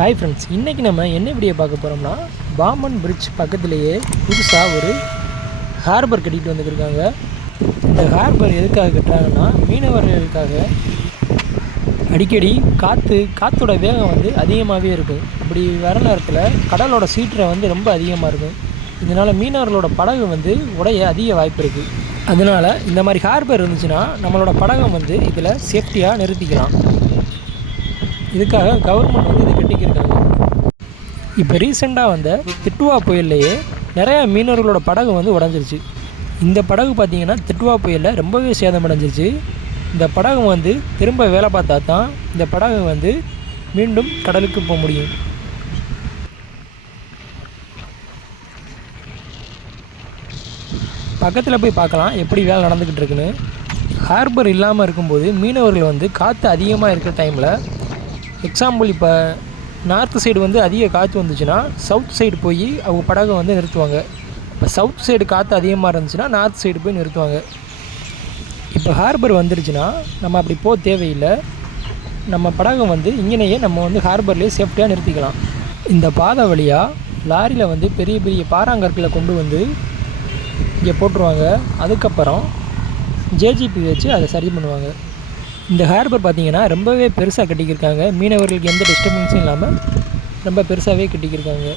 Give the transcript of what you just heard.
Hi friends, இன்றைக்கி நம்ம என்ன வீடியோ பார்க்க போகிறோம்னா, பாம்பன் பிரிட்ஜ் பக்கத்துலேயே புதுசாக ஒரு ஹார்பர் கட்டிகிட்டு வந்துருக்காங்க. இந்த ஹார்பர் எதுக்காக கட்டுறாங்கன்னா, மீனவர்களுக்காக அடிக்கடி காற்றோட வேகம் வந்து அதிகமாகவே இருக்கும். அப்படி வர நேரத்தில் கடலோட சீற்றம் வந்து ரொம்ப அதிகமாக இருக்கும். இதனால் மீனவர்களோட படகு வந்து உடைய அதிக வாய்ப்பு இருக்குது. அதனால் இந்த மாதிரி ஹார்பர் இருந்துச்சுன்னா நம்மளோட படகை வந்து இதில் சேஃப்டியாக நிறுத்திக்கலாம். இதுக்காக கவர்மெண்ட் வந்து இதை கட்டிக்கிருக்காங்க. இப்போ ரீசெண்டாக வந்த திட்டுவா புயல்லையே நிறையா மீனவர்களோட படகு வந்து உடஞ்சிருச்சு. இந்த படகு பார்த்திங்கன்னா திட்டுவா புயலில் ரொம்பவே சேதமடைஞ்சிருச்சு. இந்த படகு வந்து திரும்ப வேலை பார்த்தா தான் இந்த படகு வந்து மீண்டும் கடலுக்கு போக முடியும். பக்கத்தில் போய் பார்க்கலாம் எப்படி வேலை நடந்துக்கிட்டு இருக்குன்னு. ஹார்பர் இல்லாமல் இருக்கும்போது மீனவர்கள் வந்து காற்று அதிகமாக இருக்கிற டைமில், எக்ஸாம்பிள் இப்போ நார்த்து சைடு வந்து அதிக காற்று வந்துச்சுன்னா சவுத் சைடு போய் அவங்க படகை வந்து நிறுத்துவாங்க. இப்போ சவுத் சைடு காற்று அதிகமாக இருந்துச்சுன்னா நார்த் சைடு போய் நிறுத்துவாங்க. இப்போ ஹார்பர் வந்துருச்சுன்னா நம்ம அப்படி போக தேவையில்லை. நம்ம படகை வந்து இங்கேயே நம்ம வந்து ஹார்பர்லேயே சேஃப்டியாக நிறுத்திக்கலாம். இந்த பாதை வழியாக லாரியில் வந்து பெரிய பெரிய பாறாங்கற்களை கொண்டு வந்து இங்கே போட்டுருவாங்க. அதுக்கப்புறம் ஜேஜிபி வச்சு அதை சரி பண்ணுவாங்க. இந்த ஹார்பர் பார்த்திங்கன்னா ரொம்பவே பெருசாக கட்டிக்கிருக்காங்க. மீனவர்களுக்கு எந்த டிஸ்டர்பன்ஸும் இல்லாமல் ரொம்ப பெருசாகவே கட்டிக்கிருக்காங்க.